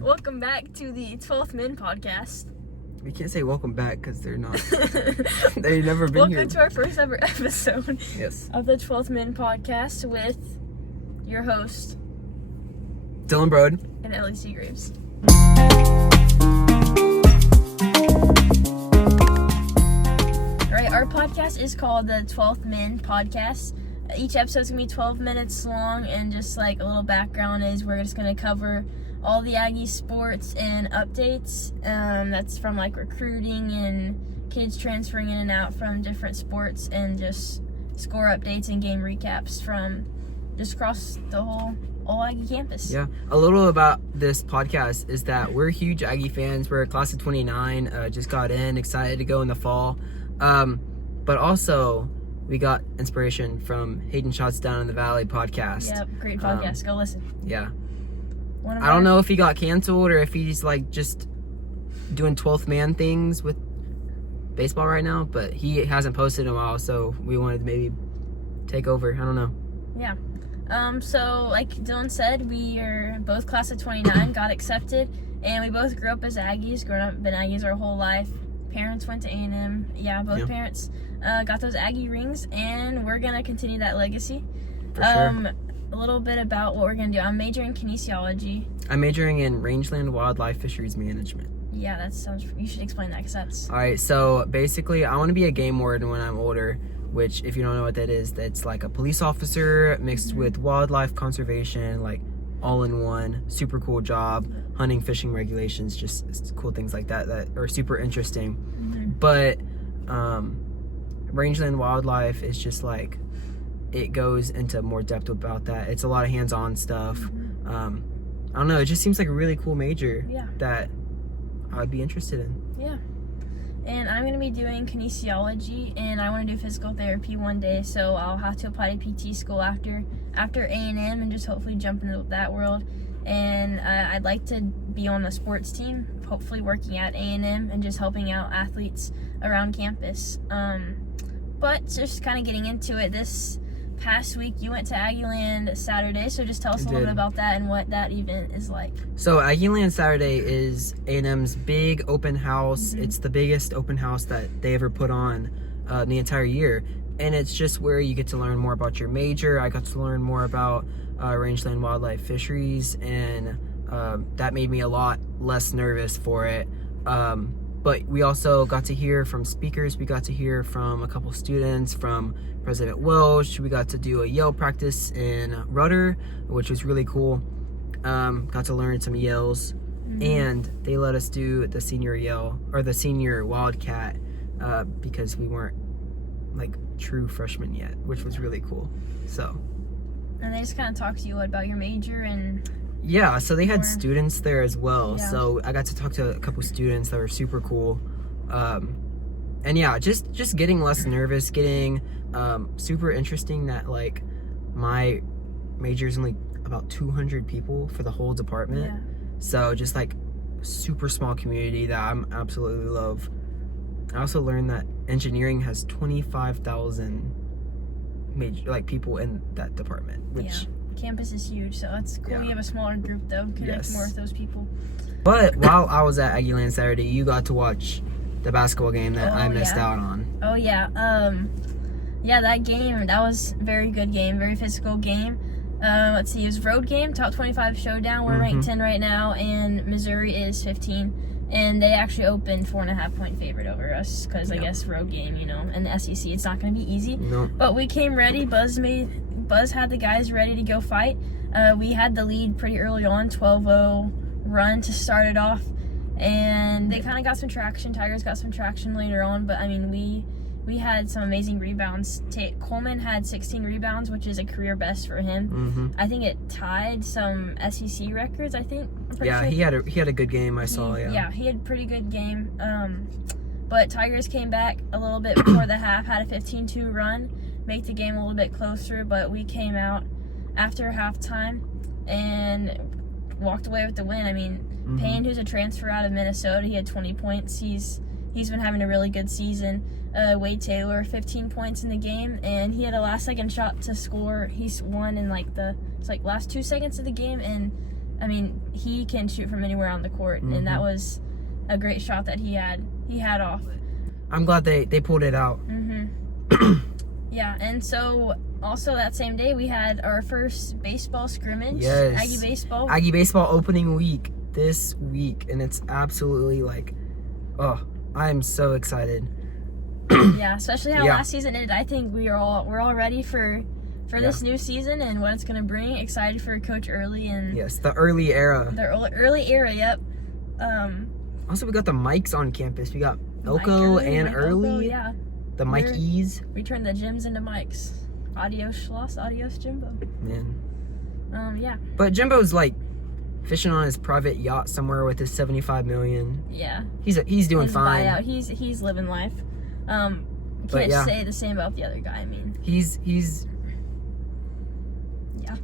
Welcome back to the 12th Men podcast. We can't say welcome back because they're not. They've never been here. Welcome to our first ever episode Yes. of the 12th Men podcast with your host, Dylan Broad. and Ellie Seagraves. Alright, our podcast is called the 12th Men podcast. Each episode's gonna be 12 minutes long, and just like a little background is we're just gonna cover all the Aggie sports and updates. That's from like recruiting and kids transferring in and out from different sports, and just score updates and game recaps from just across the whole Aggie campus. Yeah. A little about this podcast is that we're huge Aggie fans. We're a class of 29. Just got in, excited to go in the fall. But also, we got inspiration from Hayden Shots Down in the Valley podcast. Yep, great podcast. Go listen. Yeah. I don't know if he got canceled or if he's like just doing 12th man things with baseball right now, but he hasn't posted in a while, so we wanted to maybe take over. I don't know. Yeah. So like Dylan said, we are both class of 29, got accepted, and we both grew up as Aggies, grown up been Aggies our whole life. Parents went to A&M. Yeah, both parents got those Aggie rings, and we're gonna continue that legacy. For sure. A little bit about what we're gonna do. I'm majoring in kinesiology. I'm majoring in rangeland wildlife fisheries management. Yeah, that sounds. You should explain that, because that's. All right, so basically, I want to be a game warden when I'm older. Which, if you don't know what that is, that's like a police officer mixed with wildlife conservation, like all in one. Super cool job. Hunting, fishing regulations, just cool things like that are super interesting. But rangeland wildlife is just like, it goes into more depth about that. It's a lot of hands-on stuff. I don't know, it just seems like a really cool major that I'd be interested in. Yeah. And I'm going to be doing kinesiology, and I want to do physical therapy one day, so I'll have to apply to PT school after A&M and just hopefully jump into that world. And I'd like to be on the sports team, hopefully working at A&M and just helping out athletes around campus. But just kind of getting into it, this past week you went to Aggieland Saturday, so just tell us a little bit about that and what that event is like. So Aggieland Saturday is A&M's big open house. It's the biggest open house that they ever put on the entire year, and it's just where you get to learn more about your major. I got to learn more about rangeland wildlife fisheries, and that made me a lot less nervous for it. But we also got to hear from speakers. We got to hear from a couple students, from President Welsh. We got to do a yell practice in Rudder, which was really cool. Got to learn some yells. And they let us do the senior yell, or the senior wildcat, because we weren't like true freshmen yet, which was really cool. So. And they just kind of talked to you about your major and... Yeah, so they had students there as well. Yeah. So I got to talk to a couple students that were super cool. And yeah, just getting less nervous, getting super interesting that like my major is only about 200 people for the whole department. Yeah. So just like super small community that I'm absolutely love. I also learned that engineering has 25,000 people in that department, which campus is huge, so that's cool. You have a smaller group though, connect more with those people. But while I was at Aggieland Saturday, you got to watch the basketball game that I missed out on. Oh yeah. That game, that was a very good game, very physical game. Let's see, it was road game, top 25 showdown. We're ranked 10 right now, and Missouri is 15. And they actually opened 4.5-point favorite over us, because I guess road game, and the SEC, it's not going to be easy. No. But we came ready. Buzz had the guys ready to go fight. We had the lead pretty early on, 12-0 run to start it off. And they kind of got some traction. Tigers got some traction later on, but I mean, we had some amazing rebounds. Coleman had 16 rebounds, which is a career best for him. I think it tied some SEC records, I think. Yeah, sure. he had a good game, I saw, Yeah, he had a pretty good game. But Tigers came back a little bit before the half, had a 15-2 run, make the game a little bit closer, but we came out after halftime and walked away with the win. I mean, Payne, who's a transfer out of Minnesota, he had 20 points. He's been having a really good season. Wade Taylor, 15 points in the game, and he had a last-second shot to score. He's won in last 2 seconds of the game, and I mean, he can shoot from anywhere on the court, and that was a great shot that he had off. I'm glad they pulled it out. Yeah, and so also that same day we had our first baseball scrimmage. Yes. Aggie baseball opening week this week, and it's absolutely like, oh, I'm so excited. Yeah, especially how last season ended. I think we're all ready for this new season and what it's gonna bring. Excited for Coach Early and yes, the early era. The early era. Yep. Also, we got the mics on campus. We got Elko and Early. Elko, yeah. The Mikeys. We turned the gyms into mics. Adios Schloss, adios Jimbo. Man. Yeah. But Jimbo's like fishing on his private yacht somewhere with his $75 million. Yeah. He's doing his fine. Buyout. He's living life. Can't say the same about the other guy. I mean. He's. Yeah.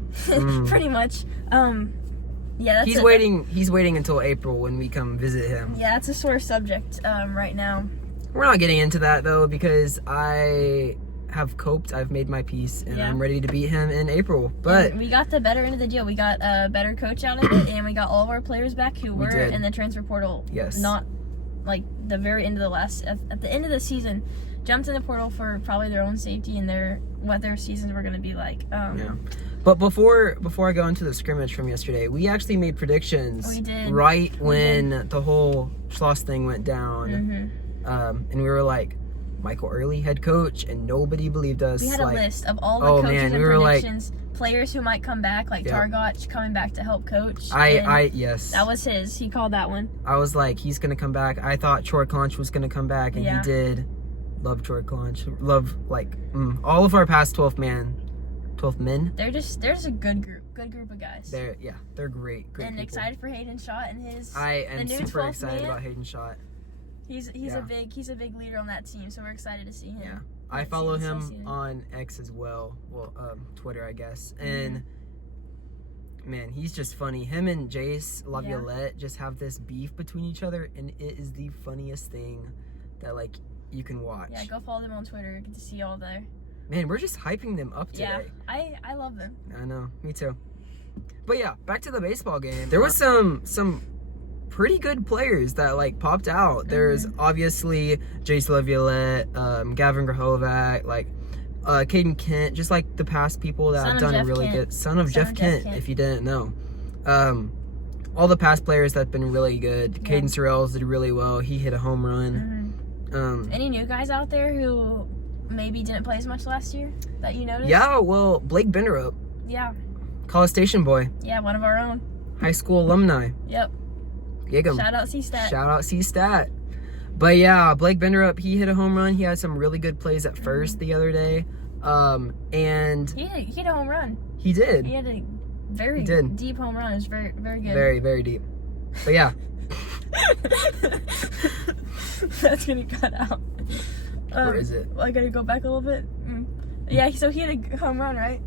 Pretty much. Yeah. He's waiting. He's waiting until April when we come visit him. Yeah, it's a sore subject right now. We're not getting into that though because I have coped. I've made my peace, and I'm ready to beat him in April. But and we got the better end of the deal. We got a better coach out of it, and we got all of our players back who were in the transfer portal. Yes. Not like the very end of at the end of the season, jumped in the portal for probably their own safety and what their seasons were going to be like. Yeah. But before I go into the scrimmage from yesterday, we actually made predictions. We did. Right when the whole Schloss thing went down. And we were like, Michael Early, head coach, and nobody believed us. We had a list of all the coaches and predictions, players who might come back, like Targoch coming back to help coach. Yes. That was his. He called that one. I was like, he's gonna come back. I thought Troy Conch was gonna come back, and he did. Love Troy Conch. Love all of our past 12 men. They're just a good group of guys. They're great and people. Excited for Hayden Schott and his. I am super excited about Hayden Schott. He's a big leader on that team, so we're excited to see him. Yeah, I follow him on X as well. Well, Twitter, I guess. And man, he's just funny. Him and Jace Laviolette just have this beef between each other, and it is the funniest thing that like you can watch. Yeah, go follow them on Twitter. Get to see all their. Man, we're just hyping them up today. Yeah, I love them. I know, me too. But yeah, back to the baseball game. There was some pretty good players that like popped out. There's obviously Jace Laviolette, Gavin Grahovac, like Caden Kent, just like the past people that have done a really good. Son of Jeff Kent, if you didn't know. All the past players that have been really good. Caden Sorrells did really well. He hit a home run. Any new guys out there who maybe didn't play as much last year that you noticed? Yeah, well, Blake Benderup. Yeah. College Station boy. Yeah, one of our own. High school alumni. Yep. Shout out C-Stat. Shout out C-Stat. But yeah, Blake Benderup, he hit a home run. He had some really good plays at first the other day. And he hit a home run. He did. He had a very deep home run. It was very, very good. Very, very deep. But yeah. That's gonna cut out. Where is it? Well, I gotta go back a little bit. Yeah, so he had a home run, right?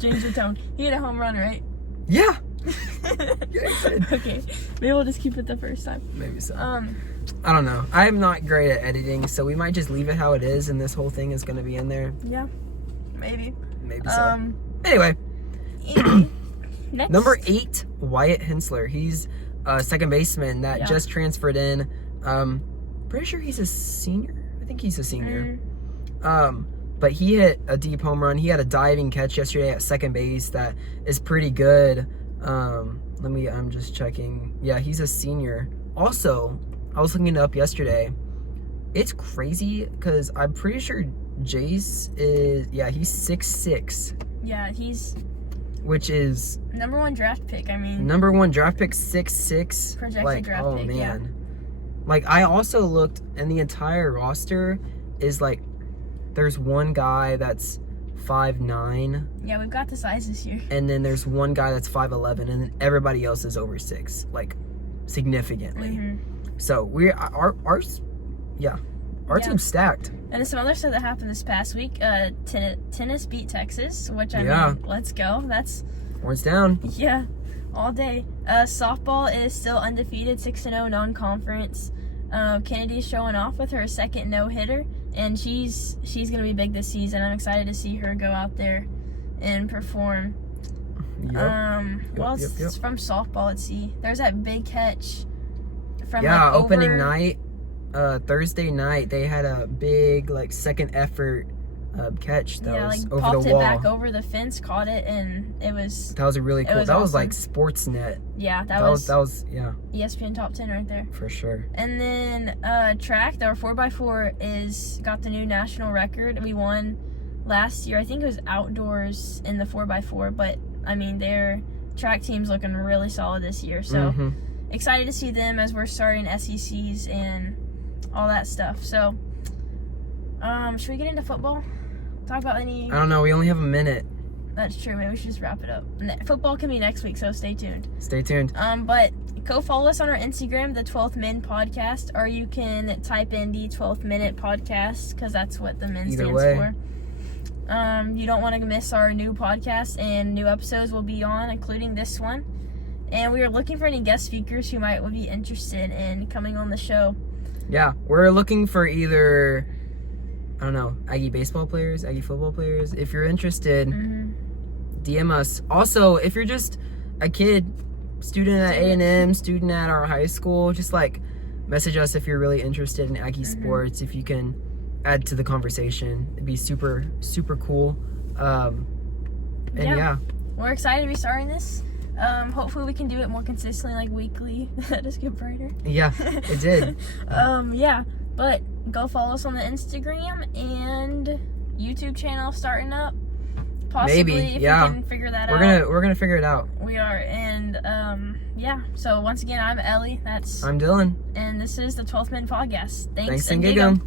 Change your tone. He had a home run, right? Yeah. Yeah, he did. Okay, maybe we'll just keep it the first time. Maybe so. I don't know. I'm not great at editing, so we might just leave it how it is, and this whole thing is gonna be in there. Yeah, maybe. Maybe so. Anyway. Next. Number 8, Wyatt Hensler. He's a second baseman that just transferred in. Pretty sure he's a senior. I think he's a senior. But he hit a deep home run. He had a diving catch yesterday at second base that is pretty good. I'm just checking. Yeah, he's a senior. Also, I was looking it up yesterday. It's crazy because I'm pretty sure Jace is, he's 6'6". Yeah, which is number 1 draft pick. I mean, number 1 draft pick, 6'6". Projected draft pick. Man. Yeah. Like, I also looked, and the entire roster is like, there's one guy that's 5'9". Yeah, we've got the size this year. And then there's one guy that's 5'11", and then everybody else is over 6, like significantly. So our team's stacked. And then some other stuff that happened this past week. Tennis beat Texas, which I mean, let's go. That's horns down. Yeah, all day. Softball is still undefeated, 6-0 non-conference. Kennedy's showing off with her second no-hitter, and she's gonna be big this season. I'm excited to see her go out there and perform. Well, it's from softball. Let's see. There's that big catch from opening night, Thursday night. They had a big second effort catch that was over popped the it wall. back over the fence, caught it, and it was. That was a really cool. That was awesome. Sportsnet. Yeah, that was ESPN top 10 right there. For sure. And then track, our 4x4 got the new national record. We won last year. I think it was outdoors in the 4x4, but I mean their track team's looking really solid this year. So excited to see them as we're starting SECs and all that stuff. So should we get into football? Talk about any. I don't know. We only have a minute. That's true. Maybe we should just wrap it up. Football can be next week, so stay tuned. Stay tuned. But go follow us on our Instagram, the 12th Min Podcast, or you can type in the 12th Minute Podcast because that's what the Min stands for. You don't want to miss our new podcast, and new episodes will be on, including this one. And we are looking for any guest speakers who would be interested in coming on the show. Yeah, we're looking for either, I don't know, Aggie baseball players, Aggie football players. If you're interested, DM us. Also, if you're just a kid, student at A&M, student at our high school, just message us if you're really interested in Aggie sports. If you can add to the conversation, it'd be super, super cool. We're excited to be starting this. Hopefully we can do it more consistently, weekly. That just get brighter. Yeah, it did. But go follow us on the Instagram and YouTube channel starting up. Possibly, if we can figure that out. We're gonna figure it out. We are, and so once again, I'm Ellie. I'm Dylan. And this is the 12th Min Podcast. Thanks and gig 'em.